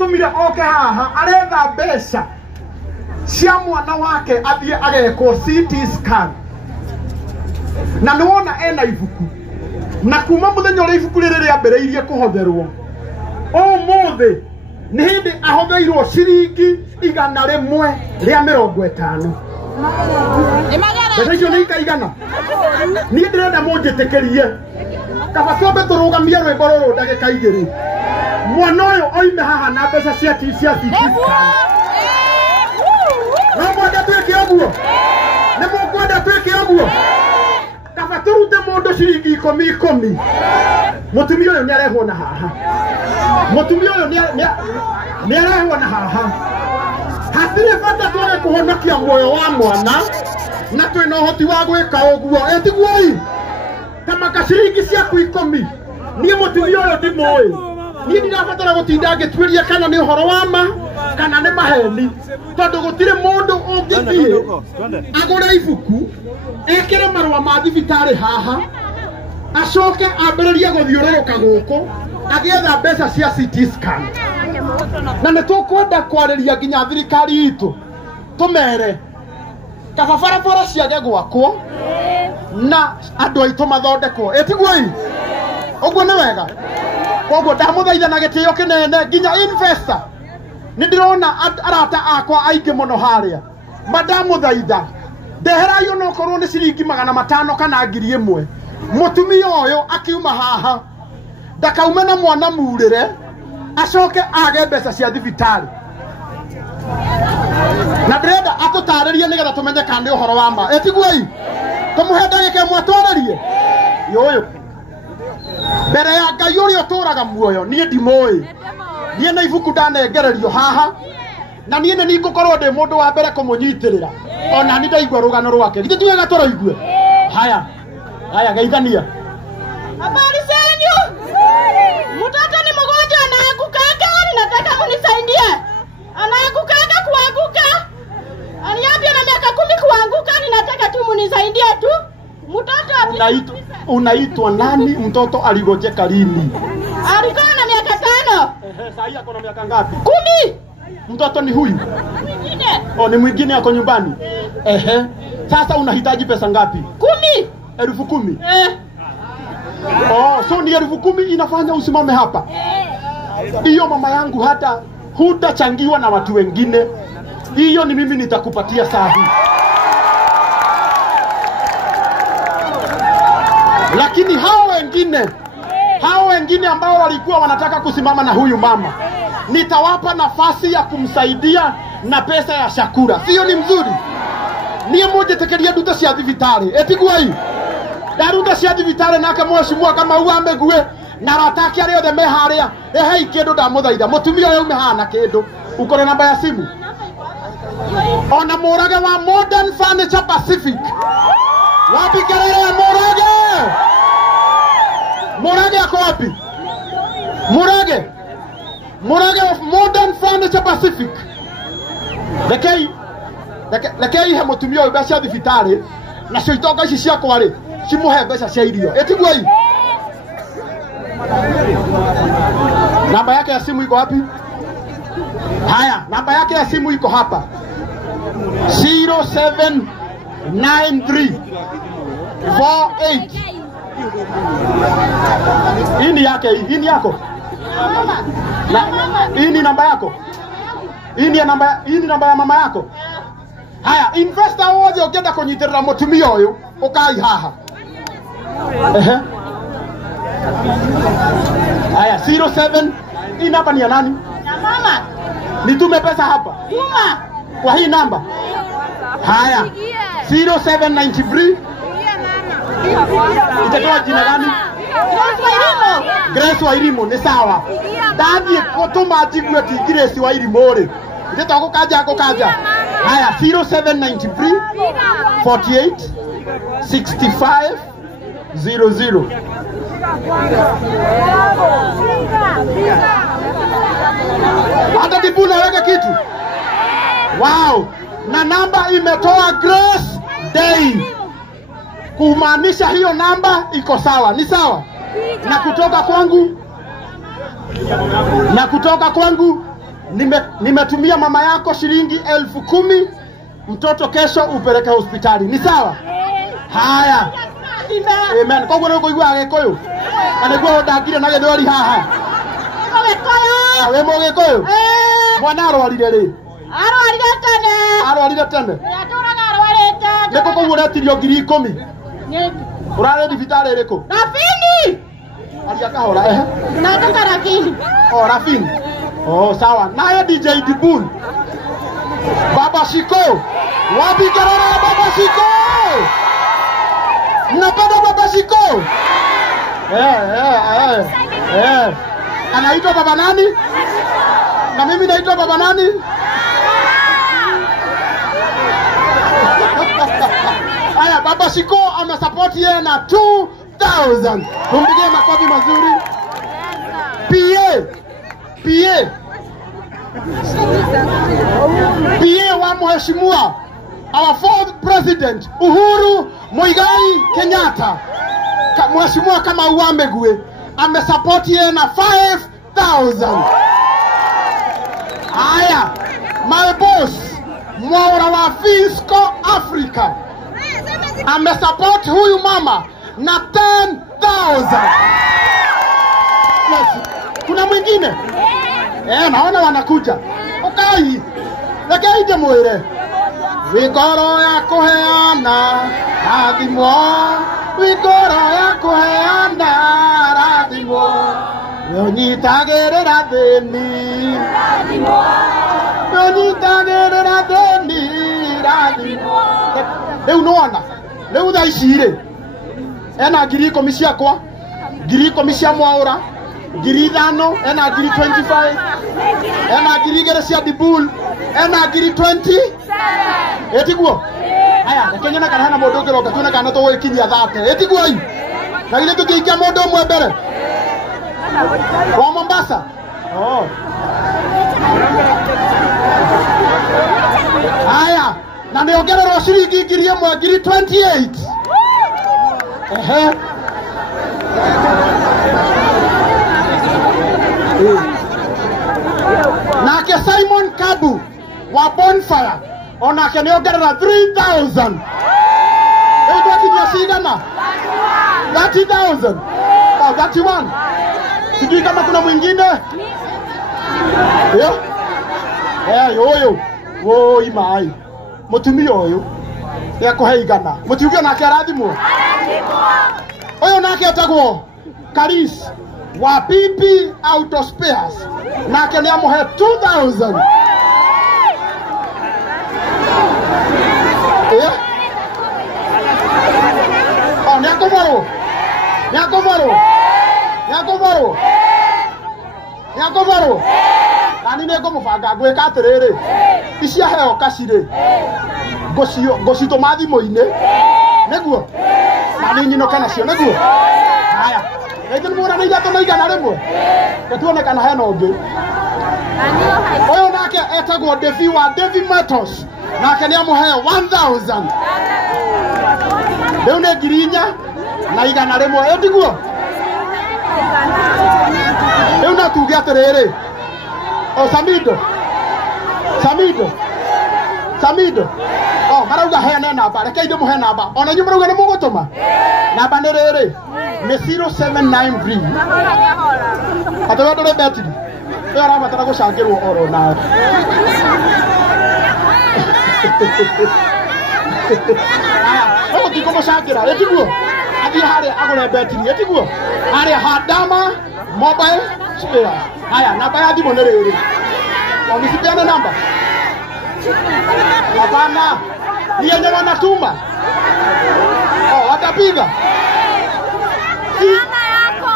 gitumire oke haha aretha mbeca cia mwana wake athie agekwo CT scan na niwona ena ibuku na kuma muthenya uri ibuku riri riambiriirie kuhotherwo umuthi ni hindi ahotheirwo ciringi 150 Beca ni kaigana ni ndirenda munjitikirie kaba sombe turugamie rwimbo ruru ndagika 2 mwana uyu oime haha na mbeca cia no mwenda twike oguo ni mukwenda twike oguo kaba turute mundu ciringi 10 mutumia uyu ni arehwo na haha mutumia uyu ni arehwo na haha hatire bata twage kuhonokia moyo wa mwana na twina uhoti wa gwika uguo etiguoi kama kaciringi ciaku 10 ni mutumia uyu ndimoi ni ndirabatara gutinda ngitwiria kana ni uhoro wa ma kana ni maheni tondu gutire mundu ungithie agura ibuku ekere marwa ma thibitari haha acoke ambiririe guthiururuka guku agietha mbeca cia CT scan na nitukwenda kwariria nginya thirikari itu tumere kaba barabara ciage gwakwo na andu aitu mathondekwo etiguoi uguo ni wega koguo ndamuthaitha na gitio kinene nginya investor nindirona arata akwa aingi muno haria mandamuthaitha ndeherai onokorwo ni ciringi 500 kana 1000 mutumia uyu akiuma haha ndakaume na mwana murire acoke age mbeca cia thibitari na ndirenda atutaririe nigetha tumenye kana ni uhoro wa ma etiguoi tumuhe ndagika mwatwaririe yoyo mbere ya Ngai uria uturaga muoyo nie ndimoi nie na ibuku ndanengererio haha na nie ni ngukorwo ndi mundu wa mbere kumunyitirira ona ni ndaigua rugano rwake githĩ tuwega tũroigue haya geithania habari zenyu mtoto ni mgonjwa anaangukaga nataka munisaidie anaangukaga kuanguka aliambia na miaka 10 kuanguka ninataka tu munisaidie tu mtoto unaitwa nani mtoto aligojeka lini alikuwa na miaka 5 sasa yako na miaka ngapi 10 mtoto ni huyu mwingine ni mwingine yako nyumbani sasa unahitaji pesa ngapi 10,000 so ni 10,000 inafanya usimame hapa hiyo mama yangu hata hutachangiwa na watu wengine hiyo ni mimi nitakupatia saa hii lakini hao wengine ambao walikuwa wanataka kusimama na huyu mama nitawapa nafasi ya kumsaidia na pesa ya chakula sio ni mzuri nie moja tekeria duta cia thibitari etiguai daruta cia thibitari nake mweshimwa kama uamegue na rataki ari othe meharia hei kindu ndamuthaitha mutumia uyu mehana kindu ukore namba ya simu ona murage wa Modern Furniture Pacific wapi kelele ya Murage ako wapi Murage of Modern Furniture Pacific Lekei he mutumia uyu mbeca thibitari na cio itonga ici ciakwa ri cimuhe mbeca cia irio etiguai namba yake ya simu iko wapi haya namba yake ya simu iko hapa 0793 48 hii ni yake hii ni yako hii ni namba yako hii ni namba ya mama yako haya investor wothe ukienda kunyitirira mutumia uyu ukai haha haya 07 hii namba ni ya nani ya mama nitume pesa hapa tuma kwa hii namba haya 0793 itakuwa jina gani Grace Wairimo ni sawa ndathie gutuma njigwe ti Grace Wairimo ri nditagukaja haya 0793 48 65 00 hata dipuna weka kitu wow na namba imetoa Grace Day kumaanisha hiyo namba iko sawa ni sawa na kutoka kwangu nimetumia mama yako shilingi 10,000, mtoto kesho upeleke hospitali. Ni sawa? Haya. Amen. Kwa gwe kuigua agikoyo. Anegwa ndakire na gethori haha. Agikoyo. We mugikoyo. Mwana arwarire ri. Arwarire tene. Aturaga arwarite. Niko kuguora tirio 10,000. Urare thibitari iriko? Rafini. Aria kahora Natoka Rafini. Oh, Rafini. Oh, sawa. Naye DJ Dibul. Baba Shiko. Wapi kelele Baba Shiko? Mnapenda Baba Shiko? Anaitwa baba nani? Na mimi naitwa baba nani? Aya, Baba Shiko amesupport yeye na 2,000. Tumpigie makofi mazuri. PA wa mheshimiwa our fourth president Uhuru Muigai Kenyatta. Mheshimiwa kama Uamegwe amesupport yeye na 5,000. Aya, my boss Mwaura wa Fisco Africa amesupport huyu mama na 10,000. Yes. Kuna mwingine? Naona wanakuja. Ukai. Lakini ije mwire. Wikoro ya kuheana rathimo. Wikoro ya kuheana rathimo. Yonyitagerera theni. Rathimo. Yonyitagerera theni rathimo. Leo nona. Leo tha icire. Ena 10,000 ciakwa. 10,000 cia Mwaura. 5,000, ena 25, ena 2,000 cia Dibul, ena 27. Etiguo. Aya, Kenya na kana mundu ngiroka tuone kana to wikinyia 30. Etiguo ai. Na ile tukiikia mundu umwe mbere. Wa Mombasa. Oh. Aya, na niongererwo ciringi 1,028. Nake Simon Kabu wa Bonfire onake niongerera 3,000. Ego kinya cigana 30,000. Oh, 31. Sijui kama kuna mwingine. Yoyo. Woi mai. Mutumia oyo. Yakuhe igana. Mutiuge nake arathimwo. Oyo nake atagwo Karis wa PP Auto Spares nake ni amuhe 2,000. Oh, Nyakovaro. Nani nego mufanga gweka atiriri. Icia heo kacire. Ngocito mathimo-ine. Neguo. Nani nyino kana cio neguo. Haya. Ejeni mwana ni gato na igana rimwe. Tuone kana hena ungi. Oyo nake etagwo Devi wa Devi Matos. Nake ni amuhe 1,000. Leo ne girinya na igana rimwe. Etiguo. Leo na tuge atiriri. Oh, Samido. Oh, marauga hene namba. Reke inde muhe namba. Ona nyu marauga ni mugutuma. Namba ni riri. Ni 0793. Atawa ndore betri. Yo arabatara gucangirwo oro na. Oh, tiko mucangira. Etiguo. Athi haria agure betri. Etiguo. Haria Hadama Mobile Spares. Haya, namba ya thimo ni riri. Onisipiana namba. Hapana. Ni yenye wanatuma. Oh, watapiga. Mama yako.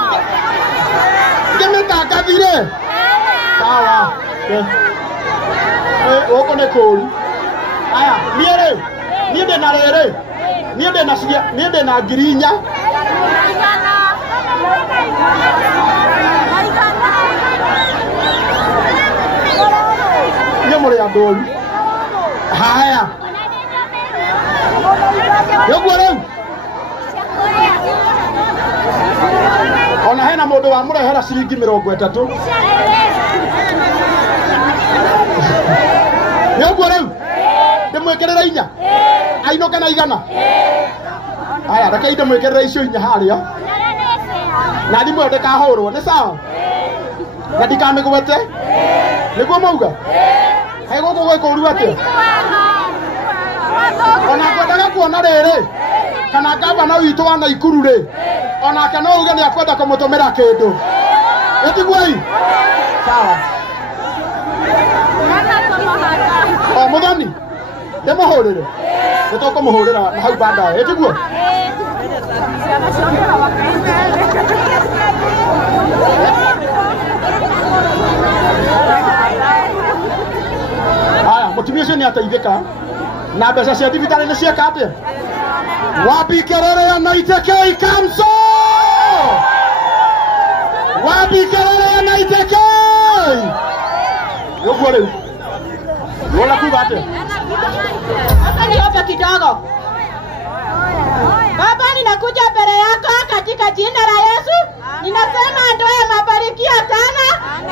Ngemetaka vile. Sawa. Woko ne cool. Aya, niere. Niende na rere. Niende na girinya. Nyamore ya doli. Haya. Yogore. Ona hena mundu wa murehera ciringi 30. inya ainoka na igana aya reke inde mwikirira icio inya haria na thimu ndeka hurwo ni sawa na ndikamigwete niguo mauga he guku gwikuru atia ona kwendaga kuona riri kana gavana witũ wa Naikuru ri onake no uge ni akwenda kumutumira kindu etiguai sawa o muthoni ndemuhurire nitũkũmũhũrĩra na hau baadaye etiguo haya mutumia ũcio nĩ ateithĩka na mbeca cia thibitarĩ nĩ cieka atĩa wapi kelele ya Naitekei Kamso wapi kelele ya Naitekei yokuwa leo wala kuba atĩa hapa niombe kidogo Baba ninakuja mbele yako katika jina la Yesu ninasema ndoa ya mabarikio sana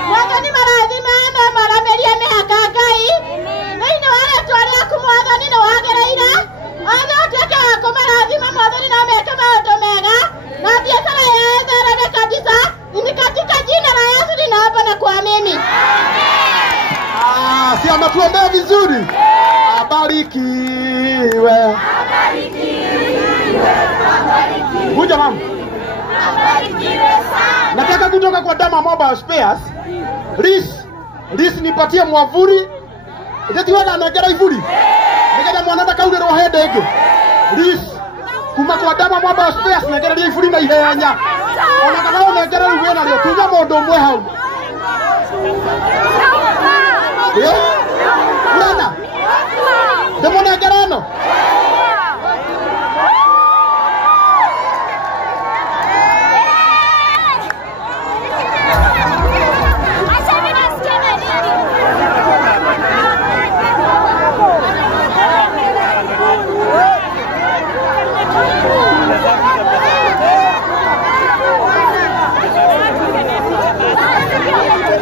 Mwaga ni marazima eme marameria mehakagai Neine wale tuwaria kumwadhani na wagereira Aze uteke wako marazima mwadhani na meke maotomega Na biashara ya ezerebe kabisa Ni katika jina la Yesu ninaomba na kuamini si ametuombea vizuri abarikiwe Kuja mama nataka kutoka kwa Dama Mobile Spares Ris nipatie mwavuri Eti wega negera ivuri Nikaja mwanada kaugero hende ege Ris kuma kwa Dama Mobile Spares negera ria ivuri na ihenya Ona kana unegera ruwena ria tuga mundu umwe hau Urana Demo negera no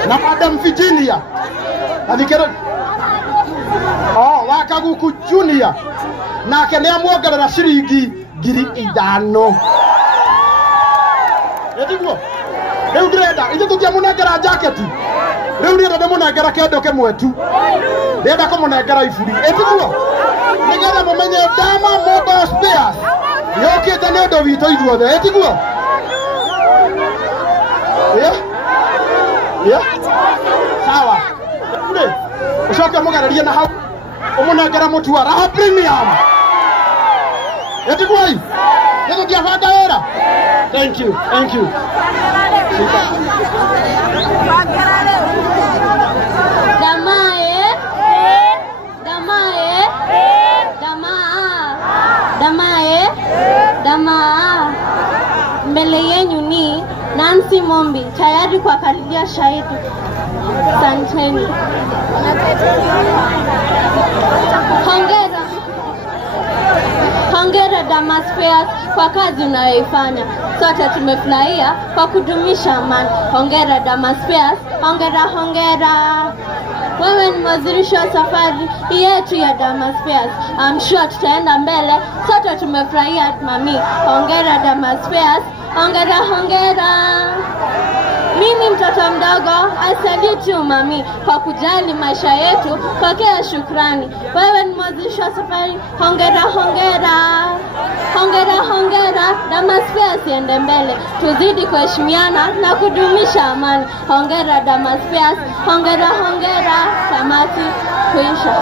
na Madam Virginia athikero Wakaguku Junior nake nĩ amuongerera ciringi 5,000 etiguo rĩu ndĩrenda ithe tũtiamũnengera jaketi rĩu ndĩrenda ndĩmũnengera kendo kĩmwe tu ndĩrenda kũmũnengera iburi etiguo nĩgetha mũmenye Dama Mobile Spares yũkĩte nĩ ũndũ witũ ithuothe etiguo sawa ucoke mũgererie na hau ũmũnengera mũtu wa Raha Premium etiguoi nĩtũtiabanga wĩra thank you Dama mbele yenu ni Nancy Mombi tayari kwa kalilia shahidi Santeni Hongera Dama Spares kwa kazi unayoifanya sote tumefurahia kwa kudumisha amani hongera Dama Spares hongera wewe ni mwanzilishi wa safari yetu ya Dama Spares I'm sure tutaenda mbele sote tumefurahia mami hongera Dama Spares hongera mimi mtoto mdogo I salute you mami kwa kujali maisha yetu pokea shukrani wewe ni mwanzilishi wa safari hongera Dama Spares iende mbele tuzidi kuheshimiana na kudumisha amani hongera Dama Spares hongera tamati kuisha